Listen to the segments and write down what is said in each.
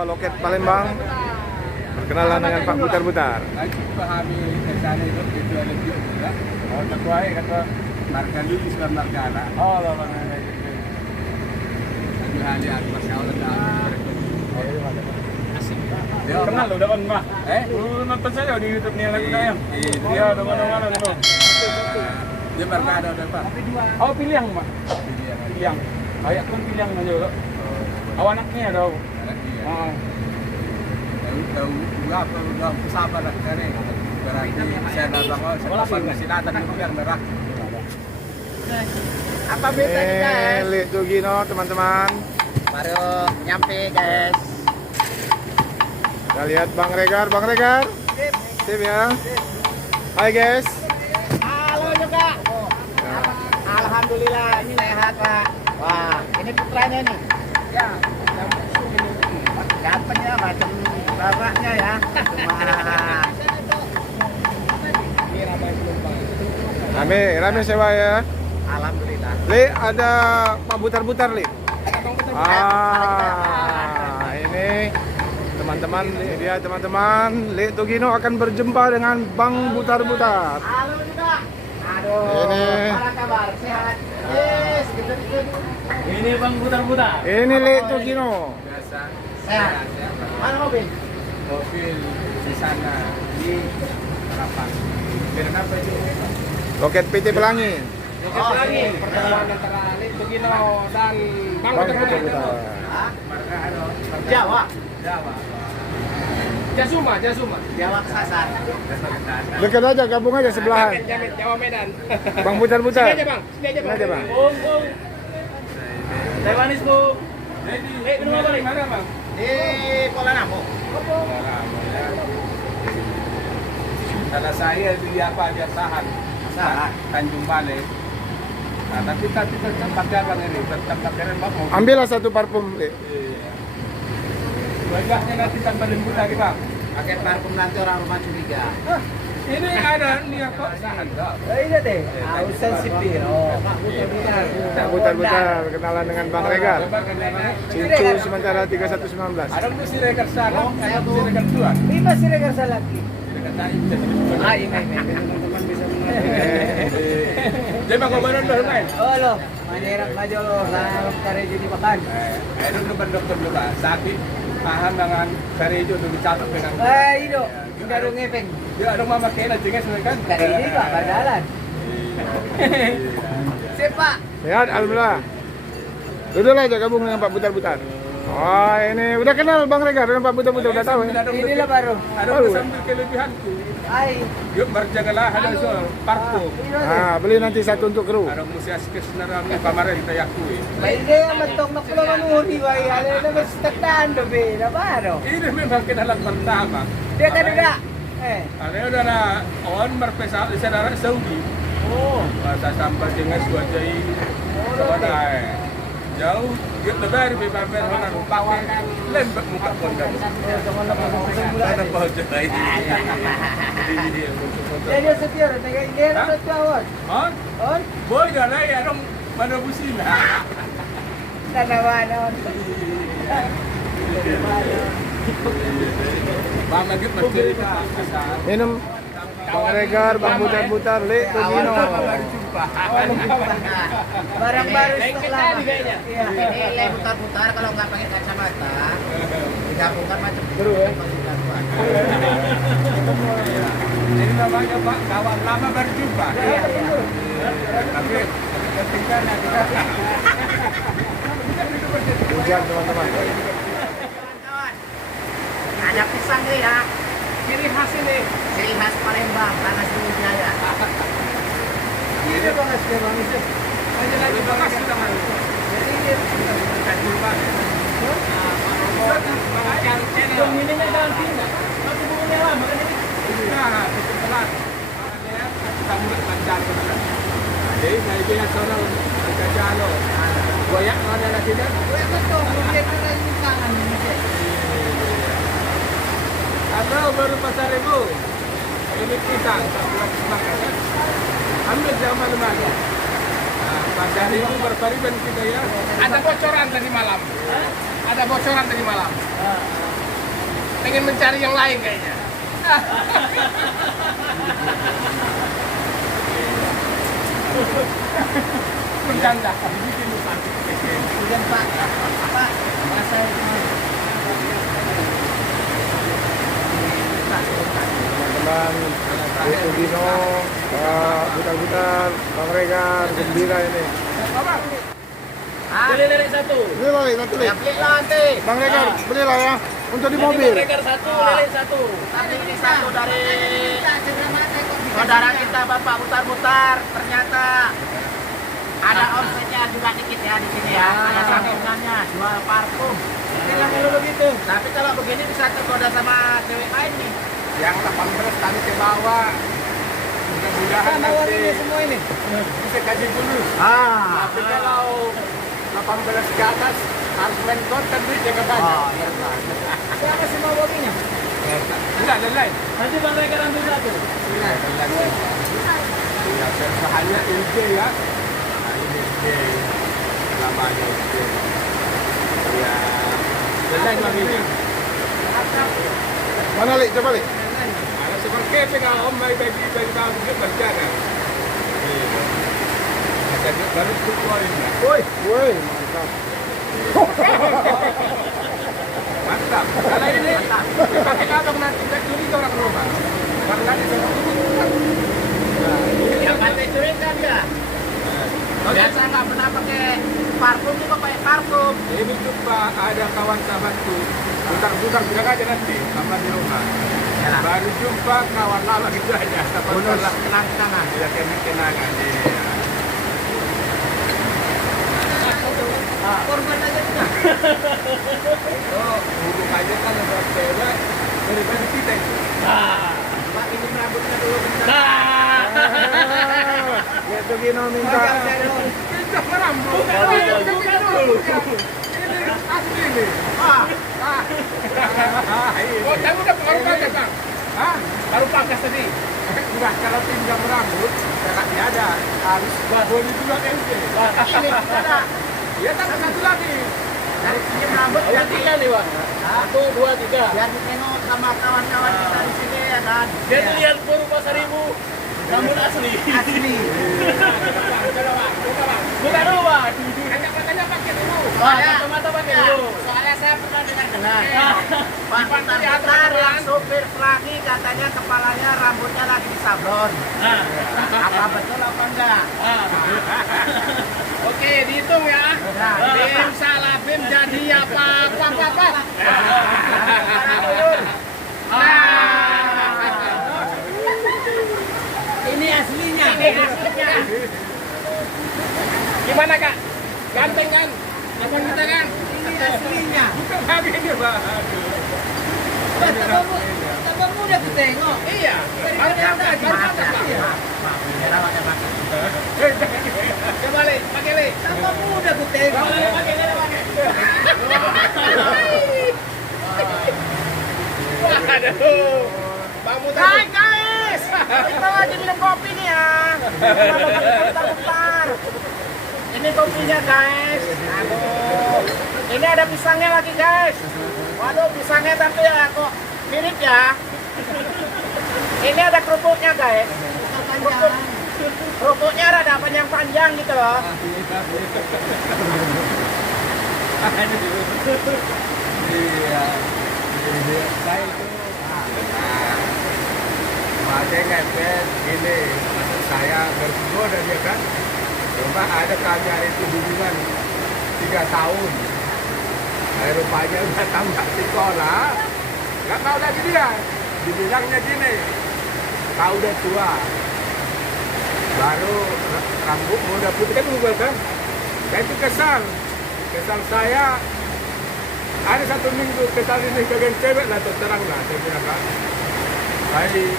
sewa loket Palembang. Perkenalan dengan Pak Butar-Butar. Lagi pahami kesana itu tujuan lebih ya. Oh, ketua marga dulu sudah marga anak. Oh, lawan itu. Lagi hali aku masih awal dah. Asik. Kenal lo dapat mah. Lu nonton saya di YouTube nih lagu dayang. Iya, udah mana-mana nih. Dia marga ada Pak. Oh, pilihan, Mak. Pilihan. Kayak kan pilihan aja lo. Awak anaknya ada. Oh. Tahu apa udah sabar kare. Berarti saya datang sekolah kesilatan itu yang merah. Apa beta nih guys? Lihat tuh Gino teman-teman. Baru nyampe guys. Kita lihat Bang Regar. Sip ya. Hai guys. Halo juga. Alhamdulillah ini sehat Pak. Wah ini putranya nih. Ya. Ganteng ya macam bapaknya ya. Rame sewa ya. Alhamdulillah. Li, ada Pak Butar-Butar, Li. Ini teman-teman, dia teman-teman. Li Tugino akan berjumpa dengan Bang Butar-Butar. Halo juga. Aduh. Ini. Apa kabar? Sehat. Yes, gitu. Ini Bang Butar-Butar. Ini Li Tugino. Biasa. Sehat. Mana mobil? Mobil di sana di Harapan. Kenapa itu? Loket PT Pelangi. Lagi pertemuan antara Lito Gino dan Bang Bang Butar-Butar. Butar-Butar. Marga ada. Jawa. Jawa. Jasuma. Jawa kesasar. Dekat aja, gabung aja sebelahan. Jamet Jawa Medan. Bang Butar-Butar. Sini aja Bang. Sini aja, Bang. Bung. Teh manis, Bung. Jadi, Minum apa nih? mana Bang? Di Pola Namu. Karena saya di apa dia tahan Tanjung Balai. Nah, tapi tempat jalan ini tempat keren banget. Ambillah satu parfum, Li. Wajahnya nanti tanpa lembut lagi Bang. Pakai parfum nanti orang rumah curiga. Ini ada ini apa? Tahan enggak? Iya deh. Ausen sipir. Oh, Pak Butar-Butar. Pak Butar-Butar, kenalan dengan Bang Regar. Coba kenapa? Cincu sementara 3119. Ada mesti rekan sana, ada mesti rekan tuan. Ini masih regar lagi. Rekan lain. Ah, ini teman-teman bisa Jadi Bang Komandan dah main. Oh loh, manyerak aja loh, salam kare jadi makan. Itu depan dokter dulu Pak. Sakit paham dengan kare itu udah dicatat dengan. Ido, udah dong ngepeng. Dia ada mama kena jenges kan. Kare ini Pak berjalan. Sip Pak. Sehat, alhamdulillah. Duduk aja gabung dengan Pak Butar-Butar. Oh, ini udah kenal Bang Regar dengan Pak Butar-Butar, udah tahu ya? Inilah baru. Ada sambil kelebihanku. Hai. Yuk berjagalah ada soal parfum. Nah, beli nanti satu untuk kru. Ada musia kesanaran kemarin kita yakui. Baik dia mentok nak pulang manuri bayi. Ada mesti tekan do be, baru. Ini memang kenalan pertama. Dia kan udah. Ada udah na on berpesa di saudara Saudi. Oh. Bahasa sampai dengan suajai. Soalnya jauh dia lebar di pamer mana pakai lembek muka pondok. Ada pojok ini. Dia setia, dia ada kawan. On? On. Boy dah lah ya dong mana busina. Tanaman. Bang lagi bercerita. Minum Bang Regar, Bang Butar-Butar, Li Tugino. Barang baru setelah lama. Iya. Ini putar-putar kalau nggak pakai kacamata, digabungkan macam Seru ya? Ini namanya Pak kawan lama berjumpa. Iya. Tapi ketika nanti Hujan teman-teman. Kawan, ada pisang nih ya. Ciri khas ini. Ciri khas Palembang, tanah Sriwijaya. Ini Bang Asli Bang itu. Aja lagi Bang Asli sudah mau. Jadi ini bukan jumpa. Yang channel. Ininya jangan pindah. Nanti bukunya lama kan ini. nah itu pelan. Makanya kita mulai lancar benar. Jadi saya dia sono jalo. Goyak ada lagi dah. Betul, dia kan tangan ini. Atau baru pasar Rebo. Ini pisang, tak buat semakan kan? Ambil zaman mana? Nah, pasar Rebo berpariban kita ya. Ada bocoran tadi malam. Ada bocoran tadi malam. pengen mencari yang lain kayaknya. Bercanda. Kemudian Pak, rasa itu Teman-teman, itu Dino, Pak Butar-Butar, Bang Regar, gembira ini. Beli lele satu. Beli lah, satu ya nih. beli lah nanti. Bang Regar, belilah ya. Untuk di mobil. Regar satu, lele satu. Tapi ini satu dari saudara kita Bapak Butar-Butar. Ternyata ada omsetnya juga dikit ya di sini ya. Ada sampingannya, jual parfum. Bilang kalau begitu. Tapi kalau begini bisa tergoda sama cewek lain nih. Yang 18 tadi ke bawah. Mudah-mudahan Sama nanti wanginya semua ini. bisa kasih bonus. Tapi kalau 18 ke atas harus main konten duitnya ke banyak. Oh, iya Pak. Siapa semua wanginya? Enggak, lain-lain. Nanti Bang Regar ambil satu. Ya, hanya LG ya. Nah, ini LG. Namanya LG. Ya, lain wanginya. Mana Lik? Coba Lik. Ada seperti pegang om bagi tahu juga berjalan. Ada baru keluarin. Woi, woi, mantap. Mantap. Kalau ini pakai kantong nanti curi ke orang rumah. Kalau nanti saya Yang pantai curi kan ya? Biasa nggak pernah pakai parfum, juga pakai parfum. ini jumpa ada kawan sahabatku. Putar-putar bilang aja nanti sama di rumah. Baru jumpa kawan lama gitu aja. Bonus kenang-kenangan. Ya kenangan. Iya. Korban aja juga. Oh, hubungannya kan ada cewek daripada kita itu. Pak ini rambutnya dulu bentar. Lihat tuh Gino minta. Pindah merambut. Bukan dulu. Ini asli ini. Oh, kamu udah baru pangkas, Bang? Hah? Baru pangkas tadi? Enggak, kalau pinjam rambut, kakaknya ada. Harus beli juga LG. Ini ada. Ya, tambah satu lagi. Dari pinjam rambut Yang tiga nih Bang. 1, 2, 3. biar ditengok sama kawan-kawan kita di sini ya kan. Dia tuh lihat baru pasar ribu. Rambut asli. Asli. Bukan dulu Bang. Hanya katanya pakai dulu. Mata-mata pakai Ya, dulu. soalnya saya pernah dengar. Pak Di pantai Butar-Butar ada yang supir lagi katanya kepalanya rambutnya lagi disablon. Nah. Apa betul apa enggak? Oke, dihitung ya. Nah, Bim salah Bim jadi apa? Apa? Ini aslinya. Gimana Kak? Ganteng kan? Telepon kita kan? Ini aslinya. Bukan lagi ini, Bang. Tambah mudah ku tengok. Iya. Harusnya udah Mata. gimana? Rawatnya mata. Coba Le, pakai Le. Tambah mudah ku tengok. Pakai. Waduh. Bang Mutar. Hai guys, kita lagi minum kopi nih ya. Bentar. Ini kopinya guys. Aduh, ini ada pisangnya lagi guys. Waduh, pisangnya tapi ya kok mirip ya. Ini ada kerupuknya guys. Kerupuknya rada panjang-panjang gitu loh. Iya. Saya itu pakai ngepet gini, maksud saya bergoda dia kan. Cuma ada kami itu hubungan 3 tahun. Rupanya udah tambah sekolah. Gak tahu lagi dia. Dibilangnya gini, kau udah tua. Baru rambut udah putih kan berubah kan. Saya itu kesal saya. Ada 1 minggu kesal ini dengan cewek lah terang lah. Saya bilang kan. Baik,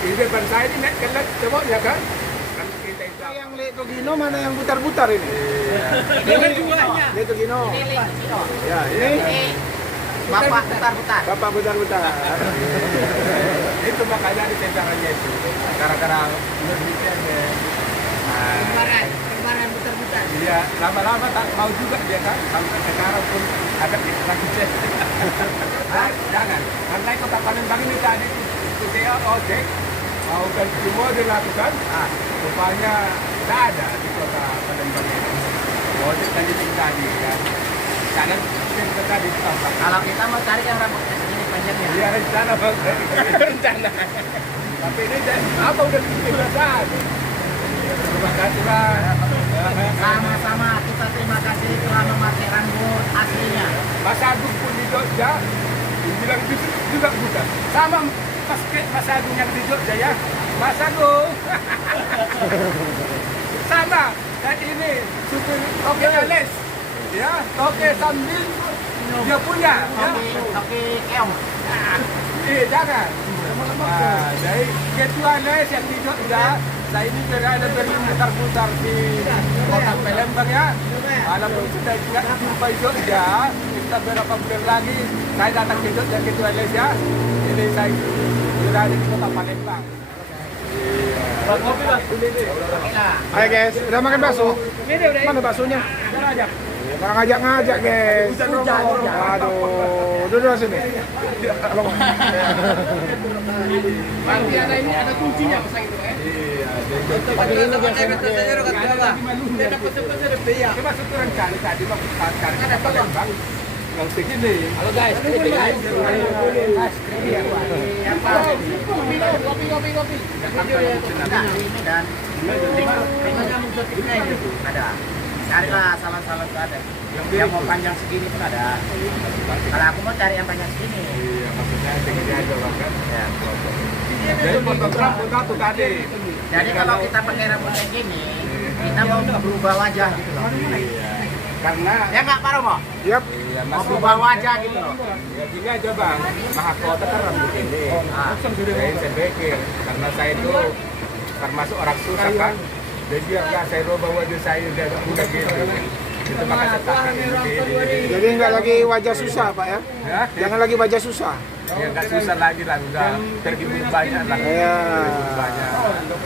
di depan saya ini naik kelet cowoknya kan. Kan kita itu. Yang Lik Tugino mana yang butar-butar ini? Ini duanya. Lik Tugino. Ini Lino. Ya, ini Ini Bapak Butar-Butar. Bapak butar-butar. Itu makanya di temperannya itu. Gara-gara lebihnya deh. Kembaran Butar-Butar. Iya, lama-lama tak mau juga dia kan. Sampai sekarang pun ada lagi cek. Jangan. Karena kota Palembang ini tadi itu dia ojek mau ganti mode lakukan. Rupanya tidak ada di kota Palembang ini. Ojek tadi tadi kan. Karena kita tadi tampak. Kalau kita mau cari yang rambutnya segini panjangnya. Iya rencana bang. Rencana. Tapi ini apa udah kebiasaan. Terima kasih bang. Sama-sama kita terima kasih telah memakai rambut aslinya. Mas Agung pun di Jogja, dibilang juga bukan. Sama Mas Agung yang di Jogja ya, Mas Agung. Sama, dan ini supir toke les, ya toke sambil dia punya. Toke keong. Iya jangan. Nah, jadi ketua les yang di Jogja. Saya ini berada berputar-putar di kota Palembang ya. Walaupun sudah tidak jumpai Jogja, kita beberapa bulan lagi saya datang ke Jogja ke Malaysia. Ini saya berada di kota Palembang. Kopi lah. Hai guys, udah makan bakso? Mana baksonya? Nggak ngajak-ngajak guys. Aduh, duduk sini. Nanti ada ini ada kuncinya pasang itu Coba syukuran kali tadi makan ada Palembang. Yang segini. Halo guys, kopi. Ada. Carilah salon-salon tuh ada. Yang mau panjang segini pun ada. Kalau aku mau cari yang panjang segini. Iya, maksudnya segini aja bang kan. Ya. Jadi fotograaf tuh tadi. Jadi kalau kita pakai rambut kayak gini, kita mau berubah wajah gitu loh. Karena Ya nggak Pak Romo? Yap. iya, Mau berubah wajah gitu loh. Ya gini aja bang, mahakota kan rambut ini. Saya pikir karena saya itu termasuk orang susah kan. Jadi ya saya rubah wajah saya udah gitu. Itu makanya saya pakai ini. Jadi nggak lagi wajah susah Pak ya? Ya, Jangan lagi wajah susah. ya nggak susah lagi lah, udah terhibur banyak lah. Iya. Terhibur banyak.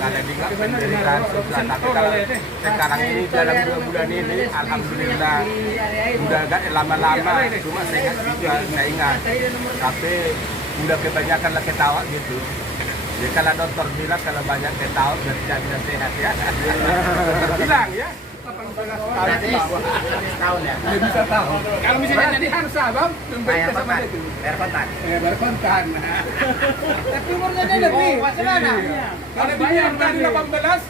Karena di penderitaan susah. Tapi kalau sekarang ini dalam 2 bulan ini, alhamdulillah udah agak lama-lama. Cuma saya ingat juga, saya ingat. Tapi udah kebanyakan lah ketawa gitu. Ya kalau dokter bilang kalau banyak ketawa berarti tidak sehat ya. Bilang ya. 18 tahun Berarti di bawah. tahun ya. Ya bisa tahu. Kalau misalnya jadi harus bang, Bayar sama kontan. itu. Bayar kontan. Berkontan. Tapi umurnya dia lebih. Bagaimana? Kalau dibilang tadi 18,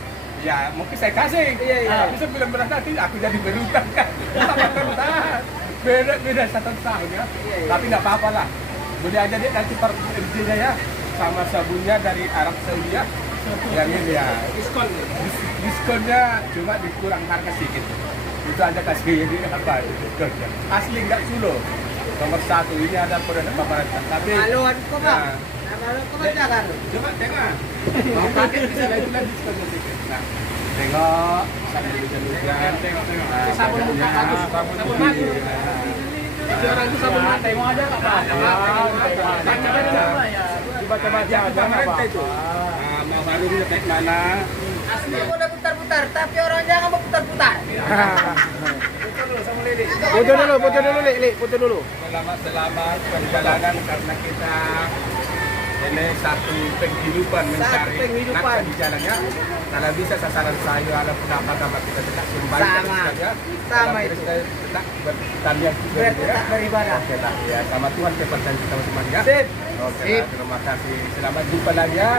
ya mungkin saya kasih. Iya. Bisa 19 nanti aku jadi berutang kan. 18. Beda 1 tahun ya. Tapi nggak apa-apa lah. Boleh aja dia nanti per RJ-nya ya. Sama sabunnya dari Arab Saudi ya. Yang ini ya. Diskonnya cuma dikurang harga sedikit. Itu aja kasih ini apa diskonnya. Asli nggak sulo. Nomor 1 ini ada produk paparan. Tapi Halo, kok nah, Kalau kau jangan. coba tengok. Mau pakai bisa lagi diskonnya sedikit. Nah, tengok sambil hujan-hujan. Nah, Sabun muka bagus. sabun Sabun mati. mati. Orang itu sabun mati. Tengok aja Kak Pak. Coba aja jangan apa. Mau baru kayak mana? Asli aku udah putar-putar, tapi orang jangan mau putar-putar. Foto dulu, Li, foto dulu. Selamat perjalanan karena kita ini satu penghidupan mencari penghidupan. nafkah di jalannya. Kalau bisa sasaran saya walaupun apa kita tidak kembali Sama. Sama itu. Tidak bertanian juga gitu ya. Bertetap beribadah. Oke lah ya, sama Tuhan kepercayaan kita teman-teman ya. Sip. Oke lah, terima kasih. Selamat jumpa lagi ya.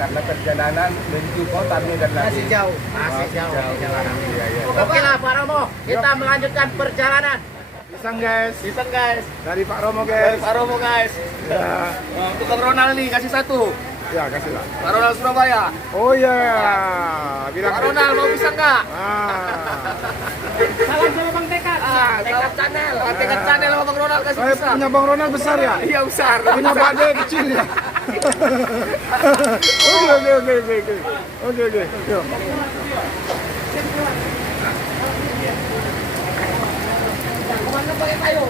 Karena perjalanan menuju kota Medan lagi. Masih jauh. Masih jauh. Iya, iya. Oke lah Pak Romo, kita melanjutkan perjalanan. Pisang guys. Pisang guys. Dari Pak Romo guys. Pak Romo guys. Ya, Untuk Bang Ronald nih kasih 1. ya kasih lah. Pak Ronald Surabaya. Oh iya. Bilang Pak Ronald mau pisang nggak? Salam sama Bang Tekat. Tekad channel. Tekad channel sama Bang Ronald kasih Oh, pisang. punya Bang Ronald besar ya? Iya besar. Punya Pak De kecil ya? Oke. Yuk. Kemana pakai kayu?